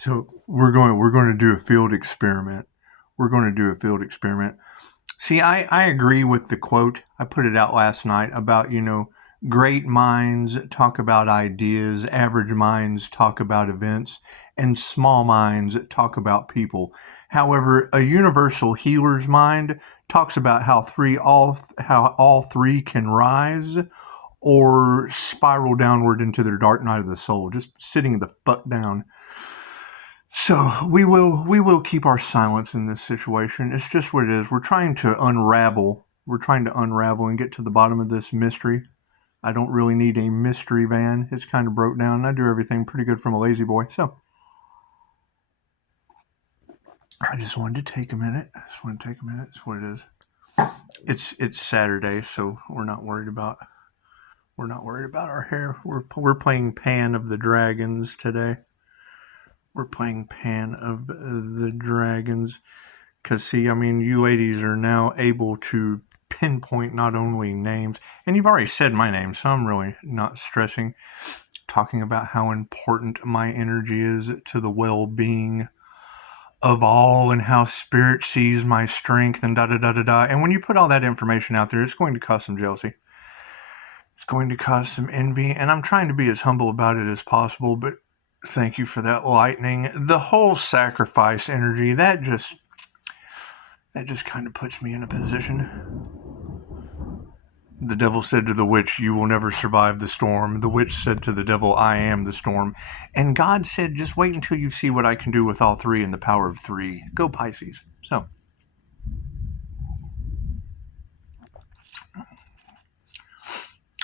So we're going to do a field experiment. We're going to do a field experiment. See, I agree with the quote. I put it out last night about, great minds talk about ideas, average minds talk about events, and small minds talk about people. However, a universal healer's mind talks about how all three can rise or spiral downward into their dark night of the soul, just sitting the fuck down. So we will keep our silence in this situation. It's just what it is. We're trying to unravel. We're trying to unravel and get to the bottom of this mystery. I don't really need a mystery van. It's kind of broke down. I do everything pretty good from a lazy boy. So I just wanted to take a minute. It's what it is. It's Saturday, so we're not worried about our hair. We're playing Pan of the Dragons today. We're playing Pan of the Dragons. Because, see, I mean, you ladies are now able to pinpoint not only names, and you've already said my name, so I'm really not stressing, talking about how important my energy is to the well-being of all and how spirit sees my strength and da-da-da-da-da. And when you put all that information out there, it's going to cause some jealousy. It's going to cause some envy, and I'm trying to be as humble about it as possible, but thank you for that lightning. The whole sacrifice energy, that just kind of puts me in a position. The devil said to the witch, "You will never survive the storm." The witch said to the devil, "I am the storm." And God said, "Just wait until you see what I can do with all three and the power of three." Go Pisces. So,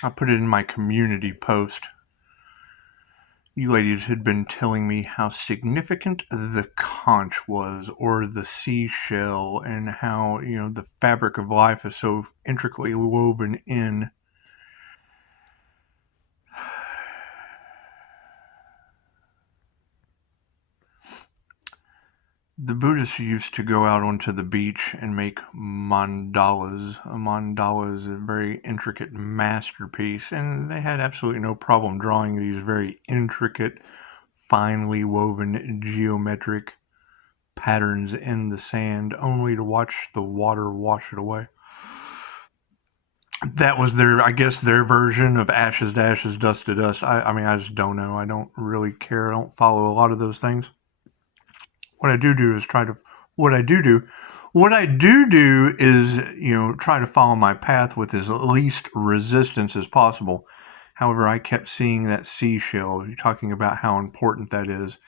I put it in my community post. You ladies had been telling me how significant the conch was, or the seashell, and how, the fabric of life is so intricately woven in. The Buddhists used to go out onto the beach and make mandalas. A mandala is a very intricate masterpiece, and they had absolutely no problem drawing these very intricate, finely woven geometric patterns in the sand, only to watch the water wash it away. That was their version of ashes to ashes, dust to dust. I mean, I just don't know. I don't really care. I don't follow a lot of those things. What I do is what I do is, try to follow my path with as least resistance as possible. However, I kept seeing that seashell. You're talking about how important that is.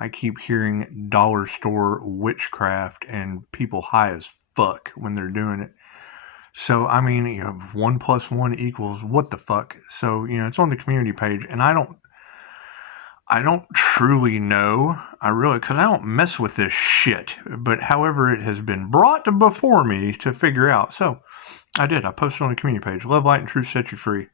I keep hearing dollar store witchcraft and people high as fuck when they're doing it. So, I mean, 1 + 1 = what the fuck? So, it's on the community page, and I don't truly know. Because I don't mess with this shit. But however, it has been brought before me to figure out. So, I did. I posted on the community page. Love, light, and truth set you free.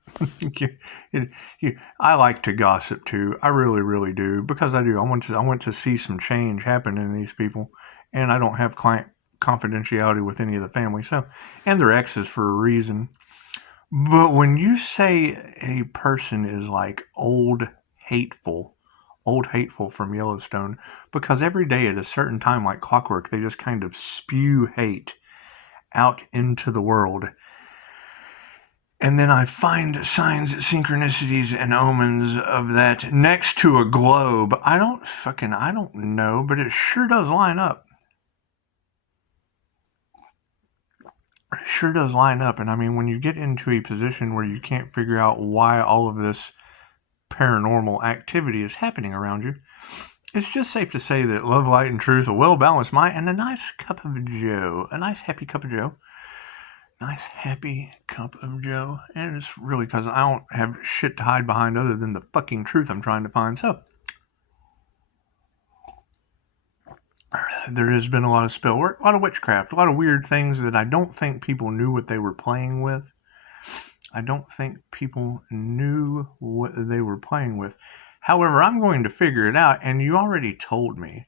I like to gossip too. I really, really do. Because I do. I want to see some change happen in these people. And I don't have client confidentiality with any of the family. So, and their exes for a reason. But when you say a person is like old hateful from Yellowstone, because every day at a certain time, like clockwork, they just kind of spew hate out into the world. And then I find signs, synchronicities, and omens of that next to a globe. I don't know, but it sure does line up. It sure does line up. And I mean, when you get into a position where you can't figure out why all of this paranormal activity is happening around you, it's just safe to say that love, light, and truth, a well-balanced mind, and a nice cup of joe. A nice, happy cup of joe. Nice, happy cup of joe. And it's really because I don't have shit to hide behind other than the fucking truth I'm trying to find. So, there has been a lot of spell work, a lot of witchcraft, a lot of weird things that I don't think people knew what they were playing with. I don't think people knew what they were playing with. However, I'm going to figure it out, and you already told me.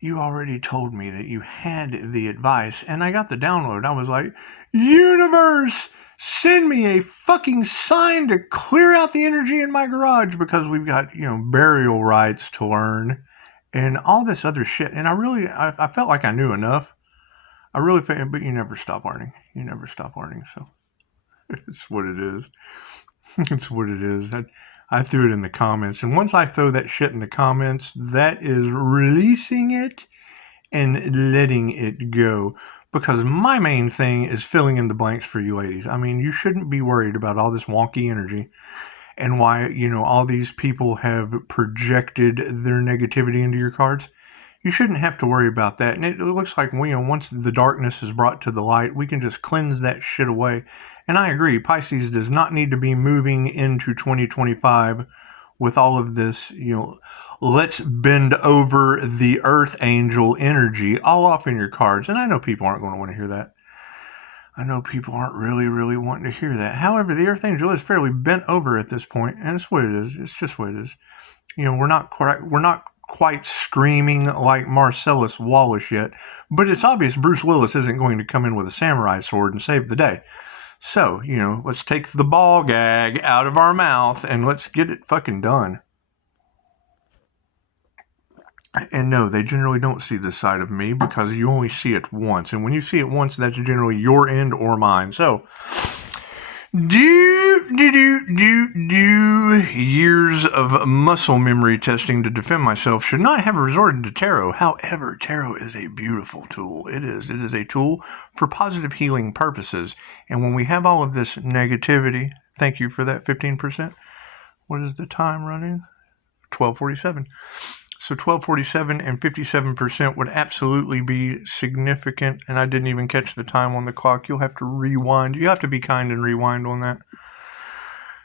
You already told me that you had the advice, and I got the download. I was like, universe, send me a fucking sign to clear out the energy in my garage, because we've got, burial rites to learn and all this other shit. And I felt like I knew enough. I really felt, but you never stop learning. You never stop learning. So it's what it is. It's what it is. I threw it in the comments. And once I throw that shit in the comments, that is releasing it and letting it go. Because my main thing is filling in the blanks for you ladies. I mean, you shouldn't be worried about all this wonky energy and why, all these people have projected their negativity into your cards. You shouldn't have to worry about that. And it looks like once the darkness is brought to the light, we can just cleanse that shit away. And I agree, Pisces does not need to be moving into 2025 with all of this, let's bend over the earth angel energy all off in your cards. And I know people aren't going to want to hear that. I know people aren't really, really wanting to hear that. However, the earth angel is fairly bent over at this point, and it's what it is. It's just what it is. We're not quite screaming like Marcellus Wallace yet, but it's obvious Bruce Willis isn't going to come in with a samurai sword and save the day. So, let's take the ball gag out of our mouth and let's get it fucking done. And no, they generally don't see this side of me because you only see it once. And when you see it once, that's generally your end or mine. So, years of muscle memory testing to defend myself should not have resorted to tarot. However, tarot is a beautiful tool. It is. It is a tool for positive healing purposes. And when we have all of this negativity, thank you for that 15%. What is the time running? 12:47. So 12:47 and 57% would absolutely be significant, and I didn't even catch the time on the clock. You'll have to rewind. You have to be kind and rewind on that.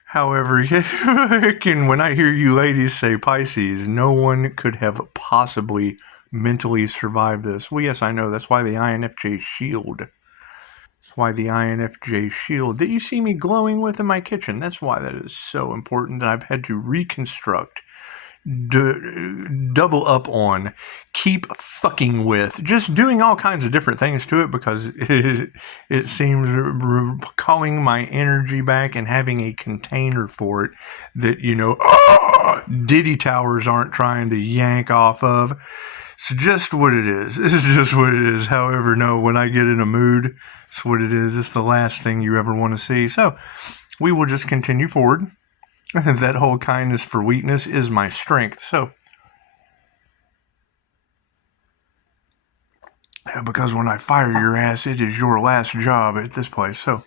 However, when I hear you ladies say Pisces, no one could have possibly mentally survived this. Well, yes, I know. That's why the INFJ shield. That's why the INFJ shield that you see me glowing with in my kitchen. That's why that is so important that I've had to reconstruct, double up on, keep fucking with, just doing all kinds of different things to it because it seems calling my energy back and having a container for it that, Diddy Towers aren't trying to yank off of. It's just what it is. This is just what it is. However, no, when I get in a mood, it's what it is. It's the last thing you ever want to see. So we will just continue forward. That whole kindness for weakness is my strength. So, because when I fire your ass, it is your last job at this place. So,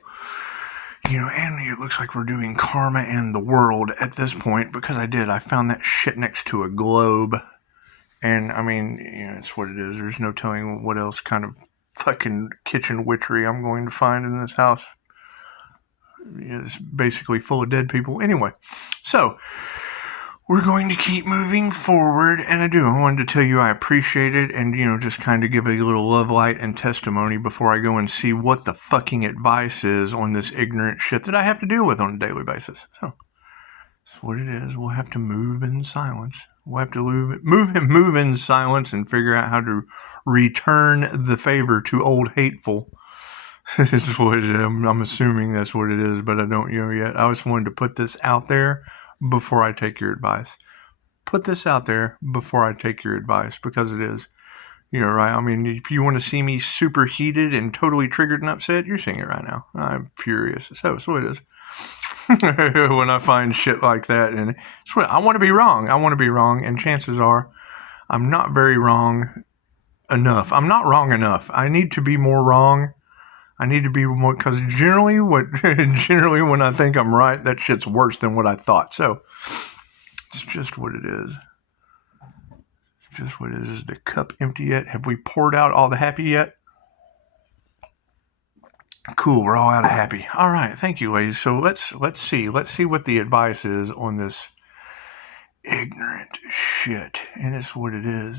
and it looks like we're doing karma and the world at this point because I found that shit next to a globe. And I mean, it's what it is. There's no telling what else kind of fucking kitchen witchery I'm going to find in this house. It's basically full of dead people. Anyway, so we're going to keep moving forward, and I wanted to tell you I appreciate it, and just kind of give a little love light and testimony before I go and see what the fucking advice is on this ignorant shit that I have to deal with on a daily basis. So that's what it is. We'll have to move in silence. We'll have to move in silence and figure out how to return the favor to old hateful. This is what it is. I'm assuming that's what it is, but I don't know yet. I just wanted to put this out there before I take your advice. Put this out there before I take your advice because it is. Right? I mean, if you want to see me super heated and totally triggered and upset, you're seeing it right now. I'm furious. So it is. When I find shit like that, and I want to be wrong. And chances are I'm not very wrong enough. I'm not wrong enough. I need to be more wrong. I need to be more, because generally when I think I'm right, that shit's worse than what I thought. So it's just what it is. It's just what it is. Is the cup empty yet? Have we poured out all the happy yet? Cool, we're all out of happy. All right, thank you, ladies. So let's see what the advice is on this ignorant shit, and it's what it is.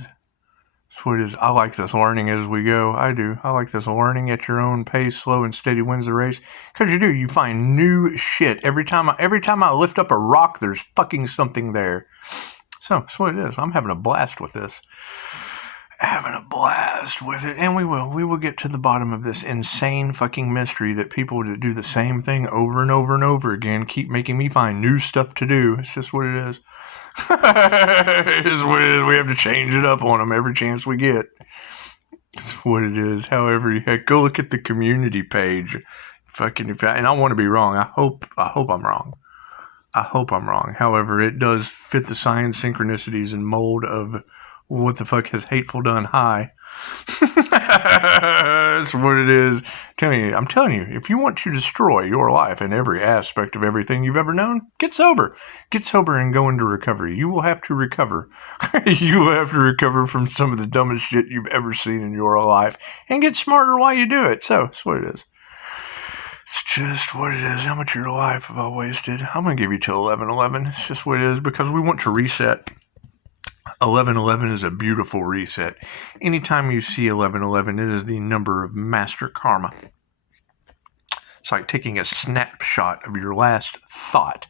It's what it is. I like this learning as we go. I do. I like this learning at your own pace, slow and steady wins the race. Because you do. You find new shit every time I lift up a rock. There's fucking something there. So that's what it is. I'm having a blast with this. having a blast with it, and we will get to the bottom of this insane fucking mystery that people that do the same thing over and over and over again keep making me find new stuff to do. It's just what it is. It's what it is. We have to change it up on them every chance we get. It's what it is. However, heck, go look at the community page. And I want to be wrong. I hope I'm wrong. I hope I'm wrong. However, it does fit the sign synchronicities and mold of what the fuck has hateful done high. That's what it is. I'm telling you, if you want to destroy your life in every aspect of everything you've ever known, get sober. Get sober and go into recovery. You will have to recover. You will have to recover from some of the dumbest shit you've ever seen in your life and get smarter while you do it. So, that's what it is. It's just what it is. How much of your life have I wasted? I'm going to give you till 11:11. It's just what it is because we want to reset. 11:11 is a beautiful reset. Anytime you see 11:11, it is the number of master karma. It's like taking a snapshot of your last thought,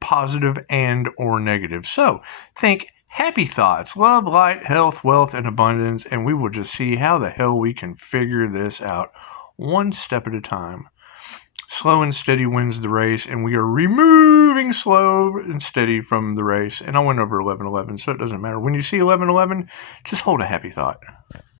positive and or negative. So think happy thoughts, love, light, health, wealth, and abundance, and we will just see how the hell we can figure this out one step at a time. Slow and steady wins the race, and we are removing slow and steady from the race. And I went over 11:11, so it doesn't matter. When you see 11:11, just hold a happy thought.